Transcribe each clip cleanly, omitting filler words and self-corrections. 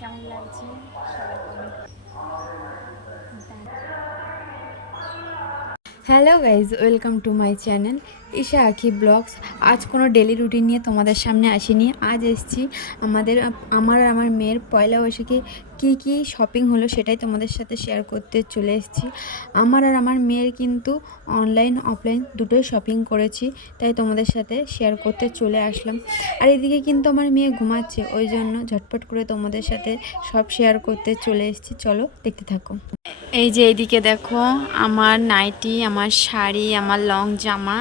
কেমন লাগছে সবাই comment. Hello guys, welcome to my channel Isha Ankhi vlogs. আজ কোনো ডেলি রুটিন নিয়ে তোমাদের সামনে আসিনি। আজ এসেছি আমার আর আমার মেয়ের পয়লা বৈশাখে কী শপিং হলো সেটাই তোমাদের সাথে শেয়ার করতে চলে এসেছি। আমার আর আমার মেয়ের কিন্তু অনলাইন অফলাইন দুটোই শপিং করেছি, তাই তোমাদের সাথে শেয়ার করতে চলে আসলাম। আর এদিকে কিন্তু আমার মেয়ে ঘুমাচ্ছে, ওই জন্য ঝটপট করে তোমাদের সাথে সব শেয়ার করতে চলে এসেছি। চলো দেখতে থাকো। এই যে এইদিকে দেখো আমার নাইটি, আমার শাড়ি, আমার লং জামা,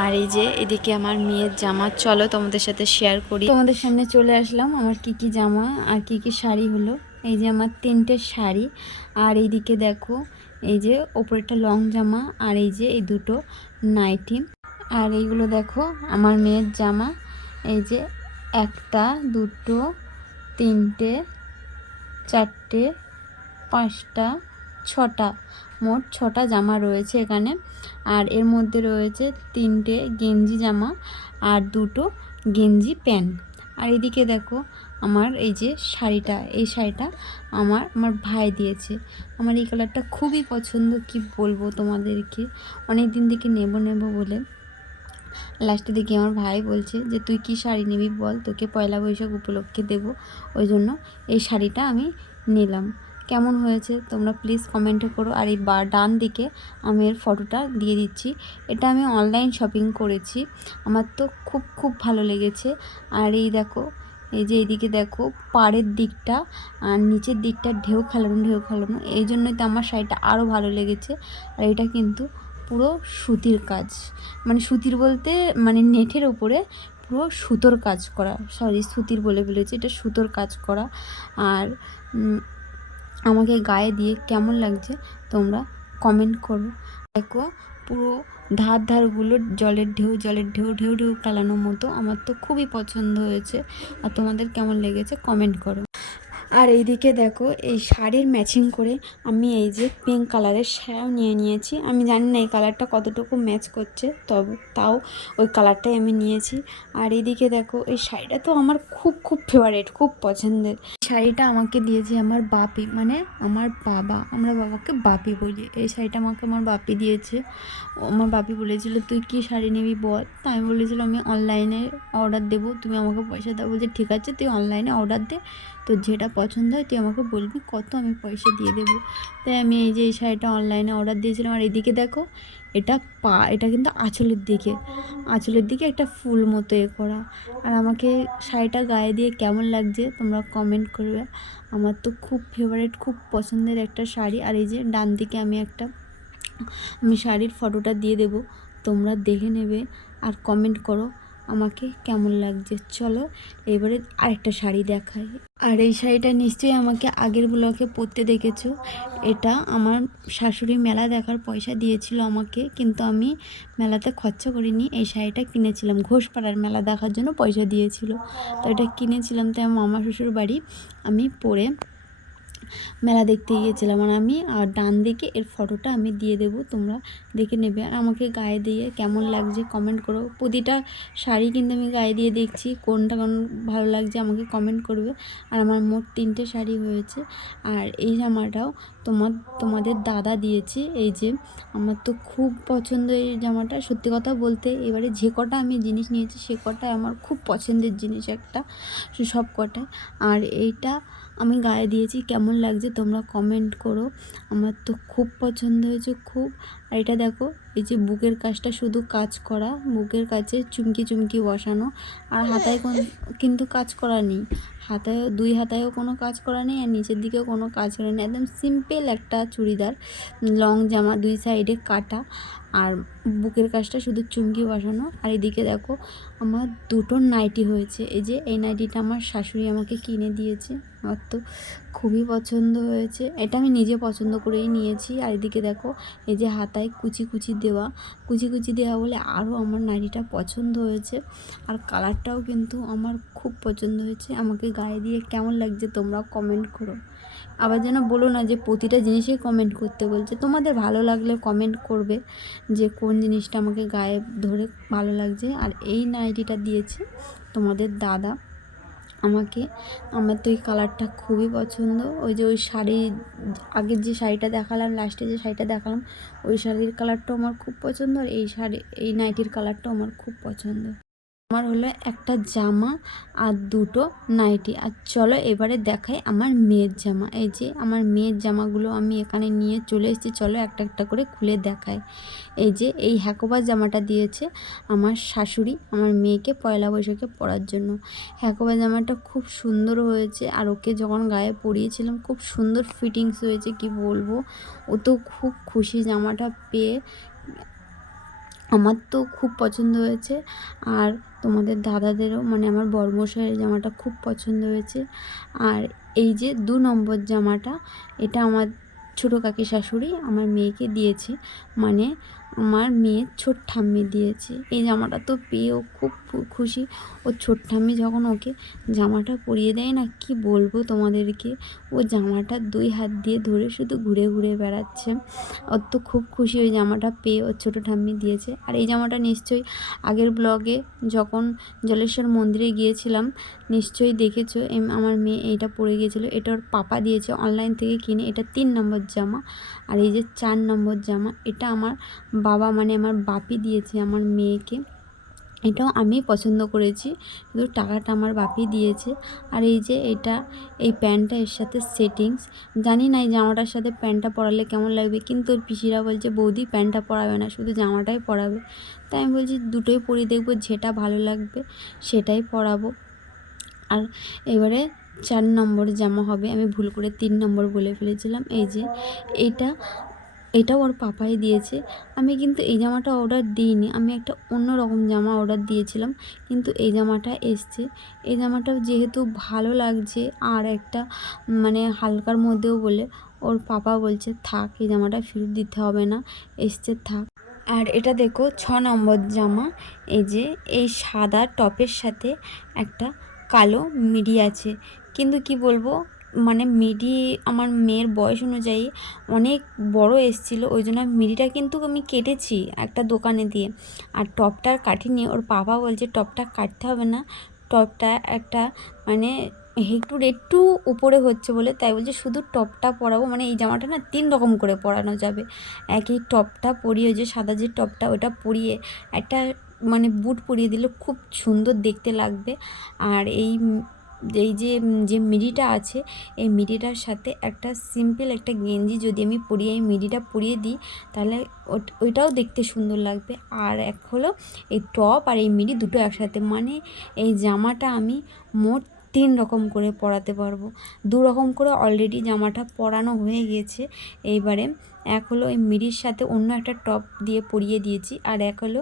আর এই যে এদিকে আমার মেয়ের জামা। চলো তোমাদের সাথে শেয়ার করি। তোমাদের সামনে চলে আসলাম আমার কি জামা আর কি শাড়ি হলো। এই যে আমার 3টে শাড়ি, আর এইদিকে দেখো এই যে ওপরেরটা লং জামা, আর এই যে এই দুটো নাইটি। আর এইগুলো দেখো আমার মেয়ের জামা। এই যে 1টা 2টো 3টে 4টে 5টা 6টা, মোট 6টা জামা রয়েছে এখানে। আর এর মধ্যে রয়েছে 3টে গেঞ্জি জামা আর 2টো গেঞ্জি প্যান্ট। আর এদিকে দেখো আমার এই যে শাড়িটা, এই শাড়িটা আমার ভাই দিয়েছে। আমার এই কালারটা খুবই পছন্দ, কি বলবো তোমাদেরকে, অনেক দিন থেকে নেব বলে লাস্টে দেখি আমার ভাই বলছে যে তুই কি শাড়ি নিবি বল, তোকে পয়লা বৈশাখ উপলক্ষে দেব। ওই জন্য এই শাড়িটা আমি নিলাম। কেমন হয়েছে তোমরা প্লিজ কমেন্টে করো। আর এই ডান দিকে আমি এর ফটোটা দিয়ে দিচ্ছি। এটা আমি অনলাইন শপিং করেছি, আমার তো খুব ভালো লেগেছে। আর এই দেখো এই যে এইদিকে দেখো পাড়ের দিকটা আর নিচের দিকটা ঢেউ খেলানো, এই জন্যই তো আমার শাড়িটা আরও ভালো লেগেছে। আর এটা কিন্তু পুরো সুতির কাজ, মানে সুতির বলতে মানে নেটের ওপরে পুরো সুতোর কাজ করা, সুতির বলে ফেলেছি, এটা সুতোর কাজ করা। আর আমাকে গায়ে দিয়ে কেমন লাগছে তোমরা কমেন্ট করো। দেখো পুরো ধারগুলো জলের ঢেউ খেলানোর মতো, আমার তো খুবই পছন্দ হয়েছে। আর তোমাদের কেমন লেগেছে কমেন্ট করো। আর এইদিকে দেখো এই শাড়ির ম্যাচিং করে আমি এই যে পিঙ্ক কালারের শাড়িও নিয়ে নিয়েছি। আমি জানি না এই কালারটা কতটুকু ম্যাচ করছে, তবে তাও ওই কালারটাই আমি নিয়েছি। আর এইদিকে দেখো এই শাড়িটা তো আমার খুব ফেভারিট, খুব পছন্দের। শাড়িটা আমাকে দিয়েছে আমার বাপি, মানে আমার বাবা, আমরা বাবাকে বাপি বলি। এই শাড়িটা আমাকে আমার বাপি দিয়েছে। আমার বাপি বলেছিল তুই কি শাড়ি নিবি বল, তা আমি বলেছিলাম আমি অনলাইনে অর্ডার দেবো, তুমি আমাকে পয়সা দাও। বলছে ঠিক আছে তুই অনলাইনে অর্ডার দে, তো যেটা পছন্দ হয় তুই আমাকে বলবি কত, আমি পয়সা দিয়ে দেবো। তাই আমি এই যে এই শাড়িটা অনলাইনে অর্ডার দিয়েছিলাম। আর এদিকে দেখো এটা কিন্তু আঁচলের দিকে একটা ফুল মতো করা। আর আমাকে শাড়িটা গায়ে দিয়ে কেমন লাগছে তোমরা কমেন্ট করবে। আমার তো খুব ফেভারিট, খুব পছন্দের একটা শাড়ি। আর এই যে ডান দিকে আমি শাড়ির ফটোটা দিয়ে দেবো, তোমরা দেখে নেবে আর কমেন্ট করো আমাকে কেমন লাগছে। চলো এবারে আরেকটা শাড়ি দেখাই। আর এই শাড়িটা নিশ্চয়ই আমাকে আগের ব্লগে পরতে দেখেছো। এটা আমার শাশুড়ি মেলা দেখার পয়সা দিয়েছিল আমাকে, কিন্তু আমি মেলাতে খরচা করিনি, এই শাড়িটা কিনেছিলাম। ঘোষপাড়ার মেলা দেখার জন্য পয়সা দিয়েছিল, তো এটা কিনেছিলাম। তাই আমার মামা শ্বশুর বাড়ি আমি পরে মেলা দেখতে গিয়েছিলাম। আর ডান দিকে এর ফটোটা আমি দিয়ে দেবো, তোমরা দেখে নেবে। আর আমাকে গায়ে দিয়ে কেমন লাগছে কমেন্ট করো। প্রতিটা শাড়ি কিন্তু আমি গায়ে দিয়ে দেখছি কোনটা ভালো লাগছে আমাকে কমেন্ট করবে। আর আমার মোট 3টে শাড়ি হয়েছে। আর এই জামাটাও তোমাদের দাদা দিয়েছে। এই যে আমার তো খুব পছন্দ এই জামাটা, সত্যি কথা বলতে এবারে যে কটা আমি জিনিস নিয়েছি সে কটাই আমার খুব পছন্দের জিনিস একটা, সব কটাই। আর এইটা আমি গায়ে দিয়েছি, কেমন লাগছে তোমরা কমেন্ট করো। আমার তো খুব পছন্দ হয়েছে খুব। আর এটা দেখো এই যে বুকের কাজটা শুধু কাজ করা, বুকের কাছে চুমকি বসানো। আর হাতায় কিন্তু কাজ করা নেই, দুই হাতায়ও কোনো কাজ করা নেই, আর নিচের দিকেও কোনো কাজ করা নেই। একদম সিম্পল একটা চুড়িদার, লং জামা, দুই সাইডে কাটা, আর বুকের কাজটা শুধু চুমকি বসানো। আর এদিকে দেখো আমার 2টো নাইটি হয়েছে। এই যে এই নাইটিটা আমার শাশুড়ি আমাকে কিনে দিয়েছে, আমার তো খুবই পছন্দ হয়েছে। এটা আমি নিজে পছন্দ করেই নিয়েছি। আর এদিকে দেখো এই যে হাতায় কুচি দেওয়া বলে আরও আমার নাইটিটা পছন্দ হয়েছে। আর কালারটাও কিন্তু আমার খুব পছন্দ হয়েছে। আমাকে গায়ে দিয়ে কেমন লাগছে তোমরা কমেন্ট করো। আবার যেন বলো না যে প্রতিটা জিনিসেই কমেন্ট করতে বলছে, তোমাদের ভালো লাগলে কমেন্ট করবে যে কোন জিনিসটা আমাকে গায়ে ধরে ভালো লাগছে। আর এই নাইটিটা দিয়েছে তোমাদের দাদা, আমাকে। আমার তো এই কালারটা খুবই পছন্দ। ওই যে ওই শাড়ি, আগের যে শাড়িটা দেখালাম, লাস্টে যে শাড়িটা দেখালাম, ওই শাড়ির কালারটাও আমার খুব পছন্দ, আর এই নাইটির কালারটাও আমার খুব পছন্দ। আমার হলো একটা জামা আর দুটো নাইটি। আর চলো এবারে দেখাই আমার মেয়ের জামা। এই যে আমার মেয়ের জামাগুলো আমি এখানে নিয়ে চলে এসেছি, চলো একটা একটা করে খুলে দেখাই। এই যে এই হ্যাকোবা জামাটা দিয়েছে আমার শাশুড়ি আমার মেয়েকে পয়লা বৈশাখে পরার জন্য। হ্যাকোবা জামাটা খুব সুন্দর হয়েছে, আর ওকে যখন গায়ে পরিয়েছিলাম খুব সুন্দর ফিটিংস হয়েছে, কি বলবো। ও তো খুব খুশি জামাটা পেয়ে। আমার তো খুব পছন্দ হয়েছে, আর তোমাদের দাদাদেরও, মানে আমার বড়মশাইয়ের জামাটা খুব পছন্দ হয়েছে। আর এই যে 2 নম্বর জামাটা, এটা আমার ছোটো কাকি শাশুড়ি আমার মেয়েকে দিয়েছে, মানে আমার মেয়ের ছোট ঠাম্মি দিয়েছে। এই জামাটা তো পেয়েও খুব খুশি। ওর ছোট ঠাম্মি যখন ওকে জামাটা পরিয়ে দেয় না, কি বলবো তোমাদেরকে, ও জামাটা 2 হাত দিয়ে ধরে শুধু ঘুরে ঘুরে বেড়াচ্ছে। ওর তো খুব খুশি ওই জামাটা পেয়ে, ওর ছোটো ঠাম্মি দিয়েছে। আর এই জামাটা নিশ্চয়ই আগের ব্লগে যখন জলেশ্বর মন্দিরে গিয়েছিলাম নিশ্চয়ই দেখেছো, আমার মেয়ে এইটা পরে গিয়েছিলো। এটা ওর পাপা দিয়েছে অনলাইন থেকে কিনে। এটা 3 নম্বর জামা। আর এই যে 4 নম্বর জামা, এটা আমার বাবা, মানে আমার বাপি দিয়েছে আমার মেয়েকে। এটাও আমি পছন্দ করেছি, শুধু টাকাটা আমার বাপি দিয়েছে। আর এই যে এই প্যান্টটা এর সাথে সেটিংস, জানি না এই জামাটার সাথে প্যান্টটা পরালে কেমন লাগবে, কিন্তু ওর পিসিরা বলছে বৌদি প্যান্টটা পরাবে না, শুধু জামাটাই পরাবে। তাই আমি বলছি দুটোই পরিয়ে দেখবো, যেটা ভালো লাগবে সেটাই পরাবো। আর এবারে 4 নম্বর জামা হবে, আমি ভুল করে 3 নম্বর বলে ফেলেছিলাম। এই যে এটাও ওর পাপাই দিয়েছে। আমি কিন্তু এই জামাটা অর্ডার দিইনি, আমি একটা অন্য রকম জামা অর্ডার দিয়েছিলাম, কিন্তু এই জামাটা এসছে। এই জামাটাও যেহেতু ভালো লাগছে, আর একটা মানে হালকার মধ্যেও বলে ওর পাপা বলছে থাক, এই জামাটা ফেরত দিতে হবে না, এসছে থাক। আর এটা দেখো 6 নম্বর জামা। এই যে এই সাদা টপের সাথে একটা কালো মিডি আছে, কিন্তু কি বলবো, মানে মিডি আমার মেয়ের বয়স অনুযায়ী অনেক বড় এসেছিলো, ওই জন্য মিডিটা কিন্তু আমি কেটেছি একটা দোকানে দিয়ে। আর টপটা কাটিনি, ওর বাবা বলছে টপটা কাটতে হবে না, টপটা একটা মানে একটু উপরে হচ্ছে বলে, তাই বলছে শুধু টপটা পরাবো। মানে এই জামাটা না 3 রকম করে পরানো যাবে। একই টপটা পরিয়ে, যে সাদা যে টপটা ওটা পরিয়ে একটা মানে বুট পরিয়ে দিলে খুব সুন্দর দেখতে লাগবে। আর যে মিডিটা আছে, এই মিডিটার সাথে একটা সিম্পল একটা গেঞ্জি যদি আমি পরিয়ে, এই মিডিটা পরিয়ে দিই, তাহলে ওইটাও দেখতে সুন্দর লাগবে। আর এক হলো এই টপ আর এই মিডি দুটো একসাথে, মানে এই জামাটা আমি মোট 3 রকম করে পরাতে পারবো। 2 রকম করে অলরেডি জামাটা পরানো হয়ে গিয়েছে। এইবারে এক হলো এই মিডির সাথে অন্য একটা টপ দিয়ে পরিয়ে দিয়েছি, আর এক হলো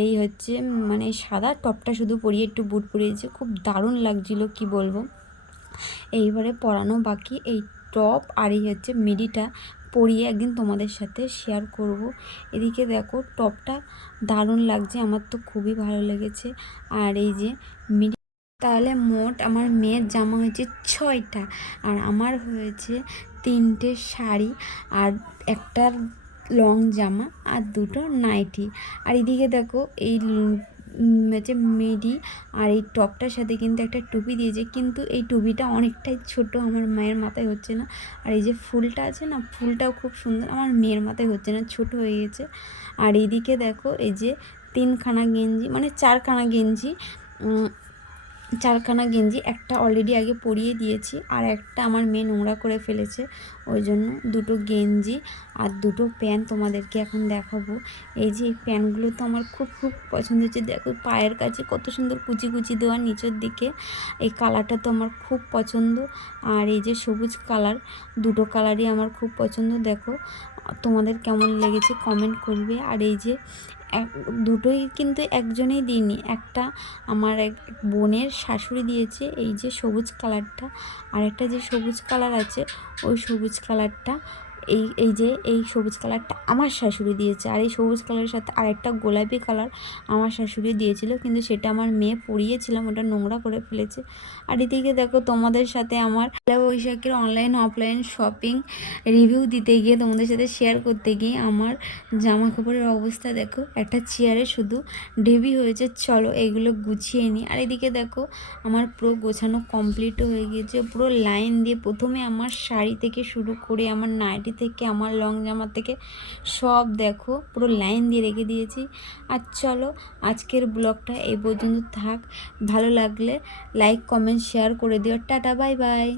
এই হচ্ছে মানে সাদা টপটা শুধু পরিয়ে একটু বুট পরিয়েছি, খুব দারুণ লাগছিল, কি বলবো। এইবারে পরানো বাকি এই টপ আর এই হচ্ছে মিডিটা পরিয়ে একদিন তোমাদের সাথে শেয়ার করব। এদিকে দেখো টপটা দারুণ লাগছে, আমার তো খুবই ভালো লেগেছে। আর এই যে মিডি, তাহলে মোট আমার মেয়ের জামা হয়েছে 6টা, আর আমার হয়েছে 3টে শাড়ি আর একটা লং জামা আর 2টো নাইটি। আর এদিকে দেখো এই হচ্ছে মিডি আর এই টপটার সাথে কিন্তু একটা টুপি দিয়েছে, কিন্তু এই টুপিটা অনেকটাই ছোট, আমার মায়ের মাথায় হচ্ছে না। আর এই যে ফুলটা আছে না, ফুলটাও খুব সুন্দর, আমার মেয়ের মাথায় হচ্ছে না, ছোট হয়ে গেছে। আর এইদিকে দেখো এই যে 3খানা গেঞ্জি, মানে 4খানা গেঞ্জি, 4খানা গেঞ্জি, একটা অলরেডি আগে পরিয়ে দিয়েছি, আর একটা আমার মেয়ে নোংরা করে ফেলেছে, ওই জন্য 2টো গেঞ্জি আর 2টো প্যান্ট তোমাদেরকে এখন দেখাবো। এই যে এই প্যান্টগুলো তো আমার খুব খুব পছন্দ হচ্ছে, দেখো পায়ের কাছে কত সুন্দর কুচি কুচি দেওয়া নিচের দিকে, এই কালারটা তো আমার খুব পছন্দ। আর এই যে সবুজ কালার, 2টো কালারই আমার খুব পছন্দ। দেখো তোমাদের কেমন লেগেছে কমেন্ট করবে। আর এই যে দুটোই কিন্তু একজনেই দিইনি, একটা আমার এক বোনের শাশুড়ি দিয়েছে, এই যে সবুজ কালারটা, আর একটা যে সবুজ কালার আছে ওই সবুজ কালারটা এই যে এই সবুজ কালারটা আমার শাশুড়ি দিয়েছে, আর এই সবুজ কালারের সাথে আরেকটা গোলাপি কালার আমার শাশুড়ি দিয়েছিল, কিন্তু সেটা আমার মেয়ে পরিয়েছিলাম, ওটা নোংরা করে ফেলেছে। আর এদিকে দেখো তোমাদের সাথে আমার পয়লা বৈশাখের অনলাইন অফলাইন শপিং রিভিউ দিতে গিয়ে, তোমাদের সাথে শেয়ার করতে গিয়ে আমার জামা কাপড়ের অবস্থা দেখো, একটা চেয়ারে শুধু ঢেবি হয়েছে। চলো এইগুলো গুছিয়ে নিই। আর এদিকে দেখো আমার পুরো গোছানো কমপ্লিটও হয়ে গিয়েছে, পুরো লাইন দিয়ে প্রথমে আমার শাড়ি থেকে শুরু করে আমার নাইটি থেকে আমার লং জামা থেকে সব দেখো পুরো লাইন দিয়ে রেখে দিয়েছি। আর চলো আজকের ব্লগটা এই পর্যন্ত থাক, ভালো লাগলে লাইক কমেন্ট শেয়ার করে দিও। Tata, bye bye.